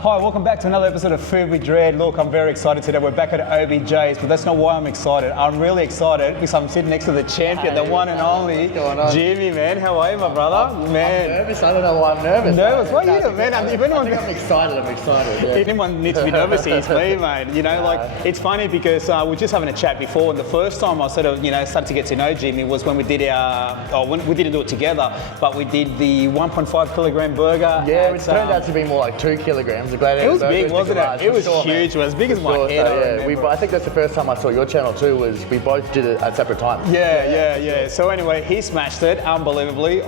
Hi, welcome back to another episode of Food with Dread. Look, I'm very excited today. We're back at OBJ's, but that's not why I'm excited. I'm really excited because I'm sitting next to the champion, the one and only Jimmy, man. How are you, my brother? I'm nervous. I don't know why I'm nervous. Nervous? Why are you, man? I think I'm excited. Yeah. If anyone needs to be nervous, it's me, mate. You know, like, it's funny because we were just having a chat before, and the first time I sort of, started to get to know Jimmy was when we did we didn't do it together, but we did the 1.5 kilogram burger. Yeah, it turned out to be more like 2 kilograms. It was big, wasn't it? It was huge. It was as big as my head. I think that's the first time I saw your channel too. Was we both did it at separate times. Yeah. So anyway, he smashed it unbelievably.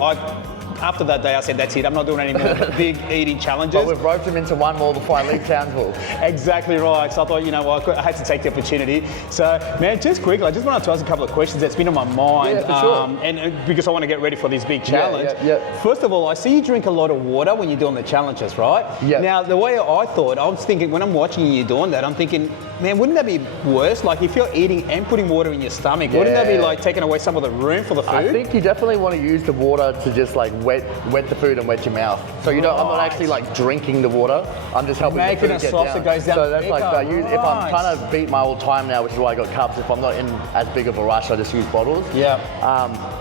After that day, I said, that's it. I'm not doing any more big eating challenges. But we've roped him into one more before I leave Townsville. Exactly right. So I thought, I had to take the opportunity. So, man, just quickly, I just wanted to ask a couple of questions that's been on my mind. Yeah, for sure. And because I want to get ready for this big challenge. Yeah. First of all, I see you drink a lot of water when you're doing the challenges, right? Yeah. Now, the way I was thinking, when I'm watching you doing that, I'm thinking, man, wouldn't that be worse? Like, if you're eating and putting water in your stomach, wouldn't that be like taking away some of the room for the food? I think you definitely want to use the water to just like wet the food and wet your mouth. So I'm not actually like drinking the water. I'm just helping making the food it soft so it goes down. So that's like if I'm trying to beat my old time now, which is why I got cups. If I'm not in as big of a rush, I just use bottles. Yeah.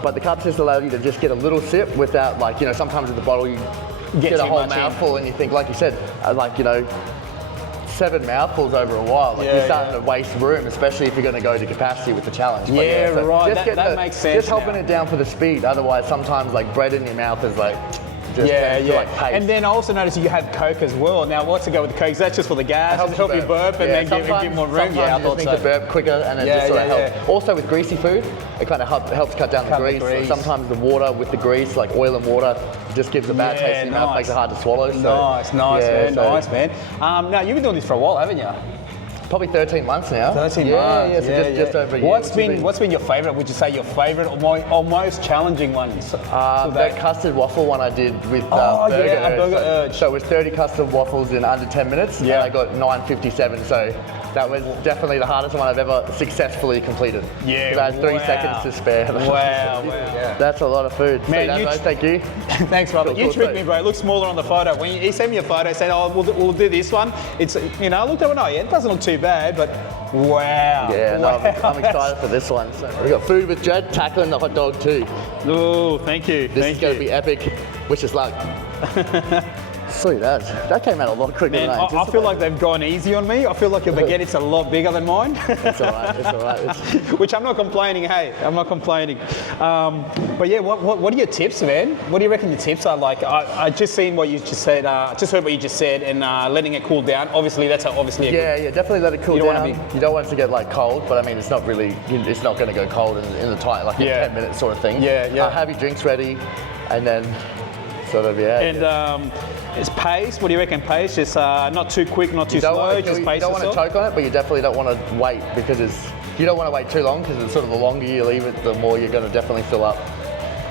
But the cups just allow you to just get a little sip without sometimes with the bottle you get a whole mouthful and you think, like you said, 7 mouthfuls over a while. You're starting to waste room, especially if you're going to go to capacity with the challenge. Right. That makes sense. Just helping it down for the speed. Otherwise, sometimes like bread in your mouth is like. And then I also noticed you have Coke as well. Now, what's to go with the Coke? Is that just for the gas? Does it help you burp and then give more room? Yeah, I thought so. You need to burp quicker and then just sort of help. Also with greasy food, it kind of helps cut down the grease. Sometimes the water with the grease, like oil and water, just gives a bad taste in your mouth, makes it hard to swallow. Nice, man. Now, you've been doing this for a while, haven't you? Probably 13 months now. 13 months. Just over a year. What's been your favourite? Would you say your favourite or most challenging ones? That custard waffle one I did with Burger Urge. So it was 30 custard waffles in under 10 minutes, and I got 9:57. So that was definitely the hardest one I've ever successfully completed. Yeah, because I had 3 seconds to spare. Wow. That's a lot of food. Man, thank you. Thanks, brother. You tricked me, bro. It looks smaller on the photo. When he sent me a photo, saying, we'll do this one. It's, I looked at it, it doesn't look too bad, but wow. Yeah, I'm excited for this one. So we got Food with Dread, tackling the hot dog too. Oh, thank you. This is going to be epic. Wish us luck. Sweet as. That came out a lot quicker than I anticipated. I feel like they've gone easy on me. I feel like your baguette's a lot bigger than mine. It's all right. Which I'm not complaining, hey. I'm not complaining. But yeah, what are your tips, man? What do you reckon your tips are? Like, I just seen what you just said, just heard what you just said, and letting it cool down. Obviously, that's obviously a definitely let it cool down. You don't want it to get like cold, but I mean, it's not going to go cold in the time, like in 10 minutes sort of thing. Yeah. Have your drinks ready, and then sort of, it's pace. What do you reckon? Pace? Just not too quick, not too slow. Just pace. You don't want to choke on it, but you definitely don't want to wait because you don't want to wait too long because it's sort of the longer you leave it, the more you're going to definitely fill up.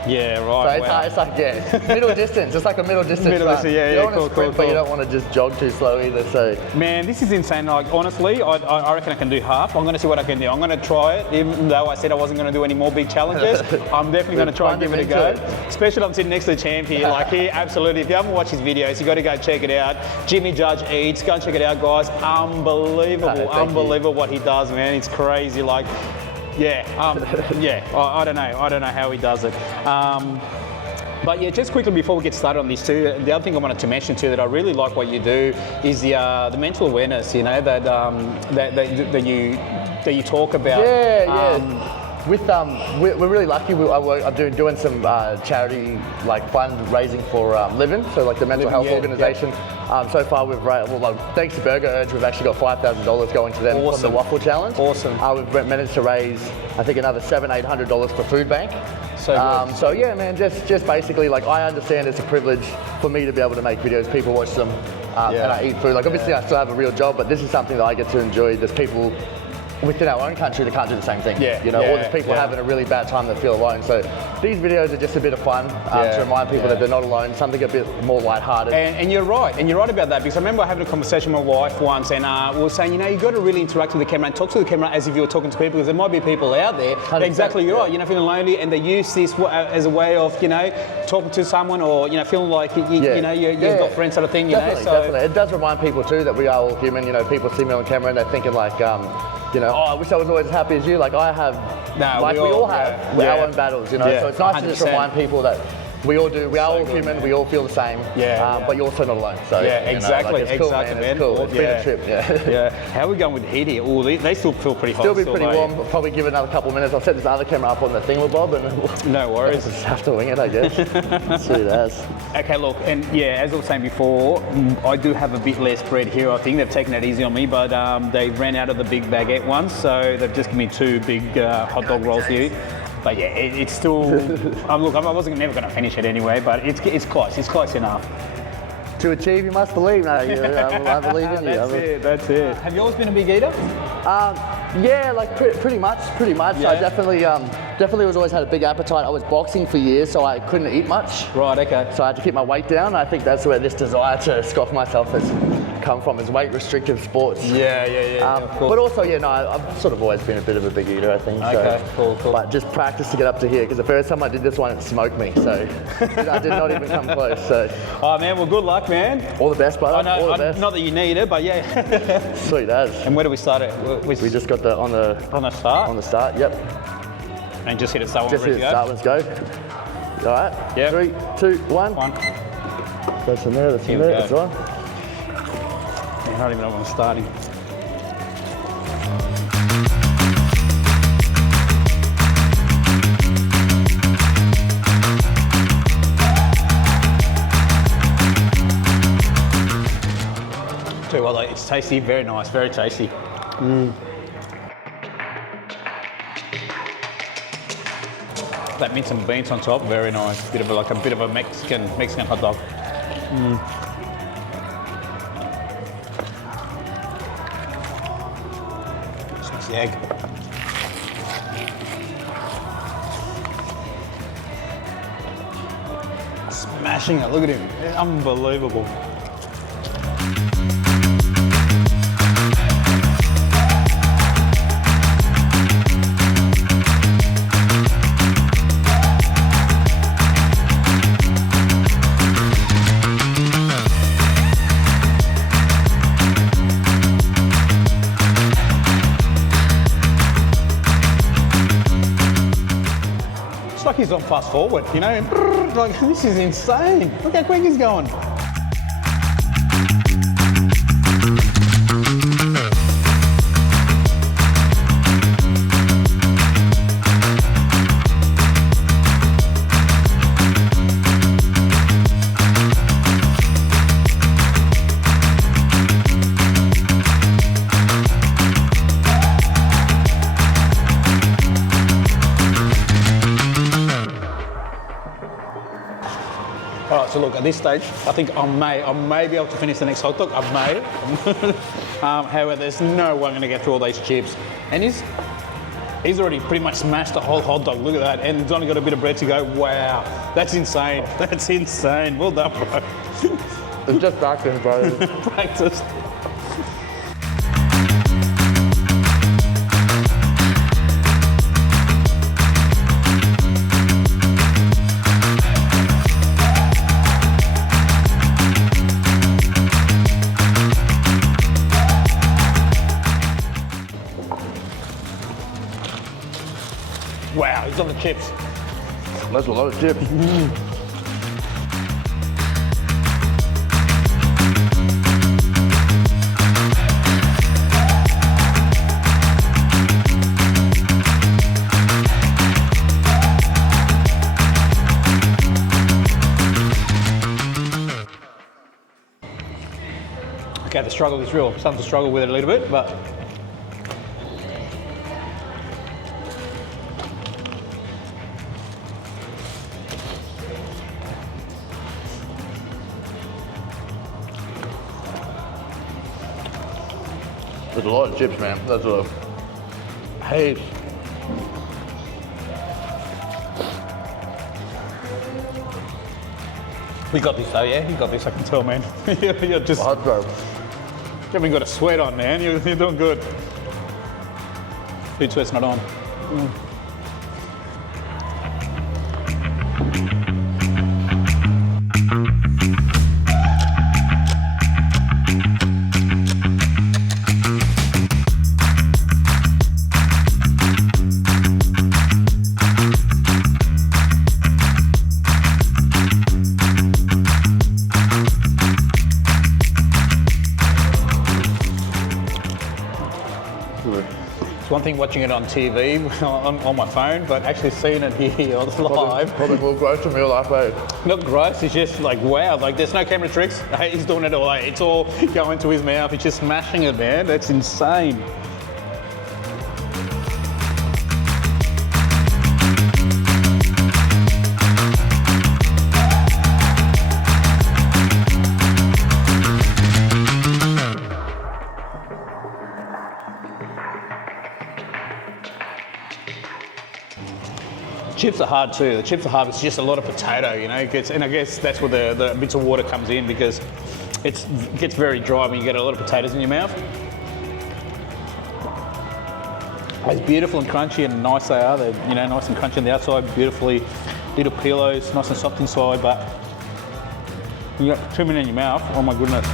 Yeah, right. So it's like middle distance. It's like a middle distance run. You don't want to sprint, but you don't want to just jog too slow either. So man, this is insane. Like honestly, I reckon I can do half. I'm going to see what I can do. I'm going to try it, even though I said I wasn't going to do any more big challenges. I'm definitely going to try and give it a go. Especially I'm sitting next to the champ here. Like he absolutely. If you haven't watched his videos, you got to go check it out. Jimmy Judge Eats. Go and check it out, guys. Unbelievable what he does, man. It's crazy. Like. I don't know. I don't know how he does it. But yeah, just quickly before we get started on this too, the other thing I wanted to mention too that I really like what you do is the mental awareness. That you talk about. We're really lucky. I'm doing some charity like fundraising for Living, so like the mental health organisation. So far we've thanks to Burger Urge, we've actually got $5,000 going to them from the waffle challenge. Awesome. We've managed to raise I think another $700-800 for food bank. So yeah, man, just basically like I understand it's a privilege for me to be able to make videos. People watch them and I eat food. Like obviously I still have a real job, but this is something that I get to enjoy. There's people within our own country, they can't do the same thing. Yeah, you know, yeah, all these people yeah. having a really bad time that feel alone. So these videos are just a bit of fun to remind people that they're not alone, something a bit more lighthearted. And you're right, about that, because I remember having a conversation with my wife once, and we were saying, you know, you've got to really interact with the camera and talk to the camera as if you were talking to people, because there might be people out there, exactly, you're right, you know, feeling lonely, and they use this as a way of, you know, talking to someone, or, you know, feeling like, you know, you've got friends sort of thing, you know. So Definitely. It does remind people too that we are all human. You know, people see me on camera and they're thinking like, you know, oh, I wish I was always as happy as you. Like I have, like we all have our own battles, you know. So it's nice 100%. To just remind people that we all do. We are all human. Man. We all feel the same. But you're also not alone. So exactly. It's cool, man. It's cool. It's been a trip. How are we going with the heat here? Oh, they still feel pretty hot. Still be pretty warm. I'll probably give it another couple of minutes. I'll set this other camera up on the thingamabob, and no worries. Just have to wing it, I guess. Sweet as. Okay, look, and as I was saying before, I do have a bit less bread here. I think they've taken it easy on me, but they ran out of the big baguette ones, so they've just given me 2 big hot dog rolls here. But yeah, it's still. Look, I wasn't never going to finish it anyway, but it's close. It's close enough. To achieve, you must believe. No, I believe in you. That's it. Have you always been a big eater? Yeah, like pretty much. Yeah. I definitely was always had a big appetite. I was boxing for years, so I couldn't eat much. Right. Okay. So I had to keep my weight down. I think that's where this desire to scoff myself has come from, is weight restrictive sports. Yeah. Of course. But also, I've sort of always been a bit of a big eater, I think. Okay. So. Cool. But just practice to get up to here, because the first time I did this one, it smoked me. So I did not even come close. So. Oh man, well, good luck, man. All the best, brother. I know, all the best. Not that you need it, but yeah. Sweet as. And where do we start it? We just got on the start. On the start, yep. And just hit it start. Just hit it start. Let's go. All right. Yeah. 3, 2, 1. That's in there. That's in there. That's on. I don't even know when I'm starting. Tell you what, it's tasty, very nice, very tasty. That mince and beans on top, very nice. Bit of a Mexican hot dog. Smash the egg. Smashing it, look at him, unbelievable. It's like he's on fast forward, you know? Like, this is insane. Look how quick he's going. All right, so look, at this stage, I think I may be able to finish the next hot dog. I may. However, there's no way I'm going to get through all these chips. And he's already pretty much smashed the whole hot dog. Look at that. And he's only got a bit of bread to go. Wow, that's insane. That's insane. Well done, bro. It's just practice, bro. Practice. Wow, he's on the chips. That's a lot of chips. Okay, the struggle is real. I'm starting to struggle with it a little bit, but there's a lot of chips, man. That's a Heaps. We got this though, yeah? You got this, I can tell, man. You're just... Hot, bro. You haven't got a sweat on, man. You're doing good. Dude, sweat's not on. One thing watching it on TV on my phone, but actually seeing it here live. Probably more gross in real life, mate. Not gross, it's just like, wow, like there's no camera tricks. He's doing it all, like, it's all going to his mouth, he's just smashing it, man. That's insane. Chips are hard too. The chips are hard. It's just a lot of potato, you know. And I guess that's where the bits of water comes in because it gets very dry when you get a lot of potatoes in your mouth. As beautiful and crunchy and nice they are, they're, you know, nice and crunchy on the outside, beautifully little pillows, nice and soft inside. But you got too many in your mouth. Oh my goodness.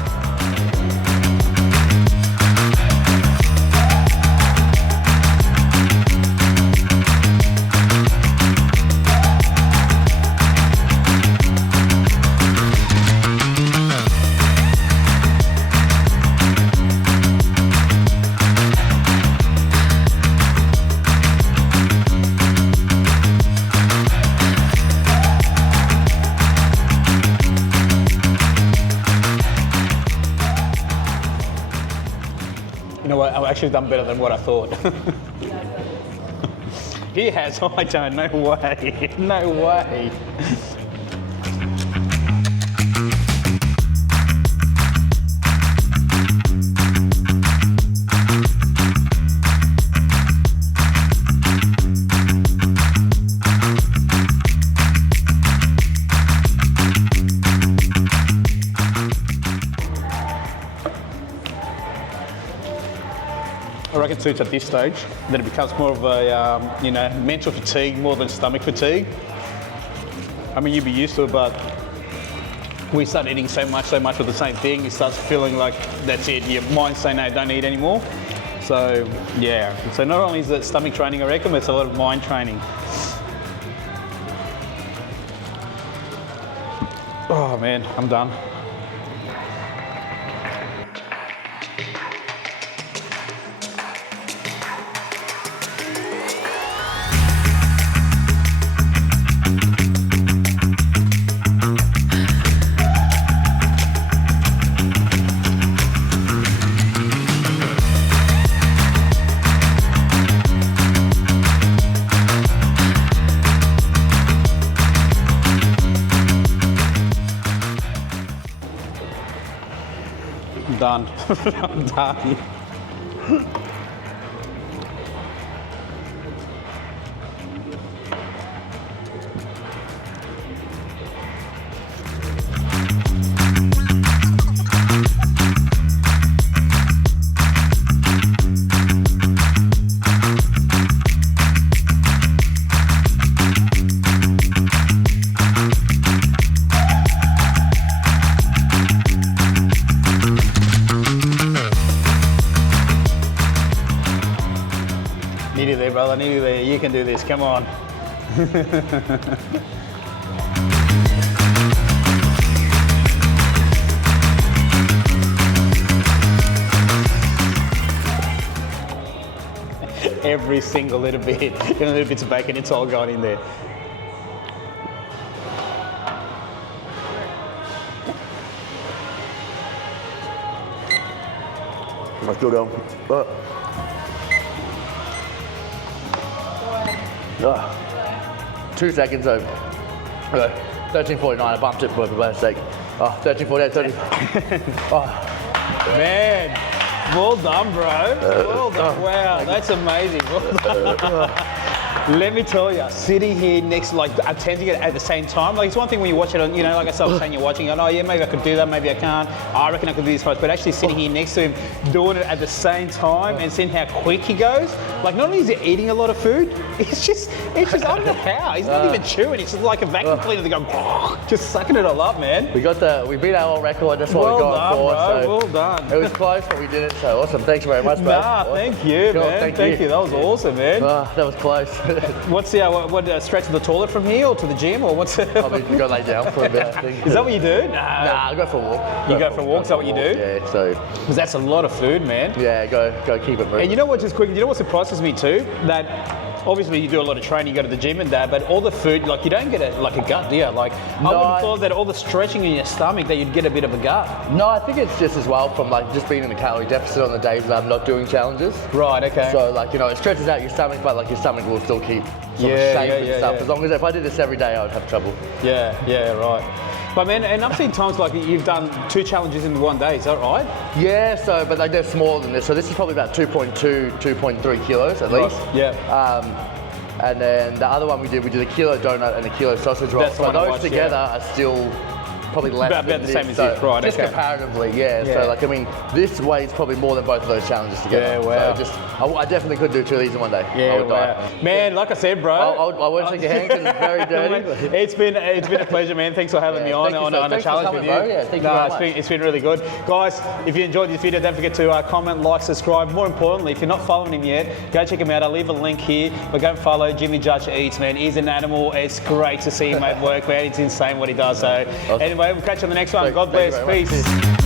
You know what, I've actually done better than what I thought. He has, I don't, no way, no way. I reckon it's at this stage that it becomes more of a, you know, mental fatigue more than stomach fatigue. I mean, you'd be used to it, but we start eating so much of the same thing, it starts feeling like that's it. Your mind's saying, no, don't eat anymore. So, yeah. So not only is it stomach training, I reckon, but it's a lot of mind training. Oh man, I'm done. Done. I'm done. Nearly there, brother, nearly there. You can do this, come on. Every single little bit, even little bits of bacon, it's all gone in there. Let's go down. 2 seconds over. Okay. 13:49, I bumped it for a mistake. 13:48, 30. Man, Well done, bro. Well done. Wow, that's amazing. Well done. Let me tell you, sitting here next, like, attempting it at the same time, like, it's one thing when you watch it on, you know, like I was saying, you're watching it, oh yeah, maybe I could do that, maybe I can't, I reckon I could do this first, but actually sitting here next to him, doing it at the same time and seeing how quick he goes, like, not only is he eating a lot of food, it's just, I don't know how, he's not even chewing, it's just like a vacuum cleaner to go, just sucking it all up, man. We beat our old record, that's what we're going for. Bro, so well done. It was close, but we did it, so awesome. Thanks very much, bro. Nah, awesome. Thank you, man. Thank you. That was awesome, man. That was close. What's the, straight to the toilet from here or to the gym or what's it? Probably go lay down for a bit, I think. Is that what you do? Nah, I go for a walk. You go for a walk, is that what you do? Yeah, so. Because that's a lot of food, man. Yeah, go keep it moving. And you know what, just quick, you know what surprises me too? That obviously you do a lot of training, you go to the gym and that, but all the food, like you don't get a gut, do you? Like, no, I would have thought that all the stretching in your stomach that you'd get a bit of a gut. No, I think it's just as well from like just being in a calorie deficit on the days that I'm not doing challenges. Right, okay. So like, you know, it stretches out your stomach, but like your stomach will still keep shape and stuff. As long as if I did this every day, I would have trouble. Yeah, right. But man, and I've seen times like you've done 2 challenges in one day, is that right? Yeah, so, but like they're smaller than this. So this is probably about 2.2, 2.3 kilos at least. Yeah. And then the other one we did a kilo donut and a kilo sausage roll. So those together are still probably less about than the this. same as this, right? Just comparatively, yeah. So like, I mean, this weighs probably more than both of those challenges together. Yeah, wow. So I definitely could do 2 of these in one day. Yeah, I would die. Man, like I said, bro. I won't shake your hand because it's very dirty. It's been a pleasure, man. Thanks for having me on a challenge with you. Yeah, thank you very much. It's been really good. Guys, if you enjoyed this video, don't forget to comment, like, subscribe. More importantly, if you're not following him yet, go check him out. I'll leave a link here. But go and follow Jimmy Judge Eats, man. He's an animal. It's great to see him at work, man. It's insane what he does. So anyway, we'll catch you on the next one. God bless. Peace.